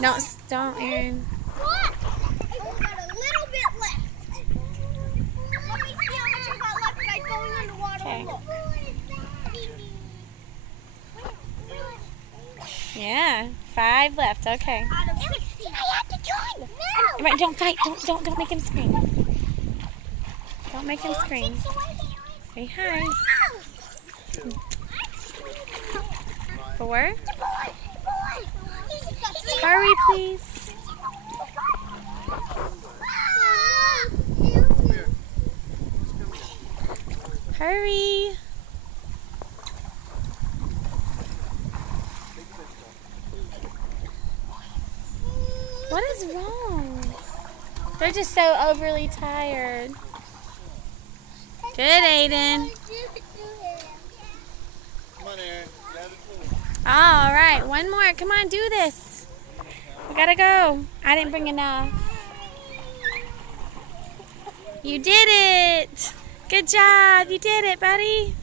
No, don't, Aaron. What? I've got a little bit left. Let me see how much I got left by going in the water. Okay. Look. Yeah, 5 left. Okay. Out of 60. I have to join. No. Right, don't fight. Don't make him scream. Don't make him scream. Say hi. 4. Hurry, please. Hurry. What is wrong? They're just so overly tired. Good, Aiden. Come on, Aaron. All right, one more. Come on, do this. We gotta go. I didn't bring enough. You did it. Good job. You did it, buddy.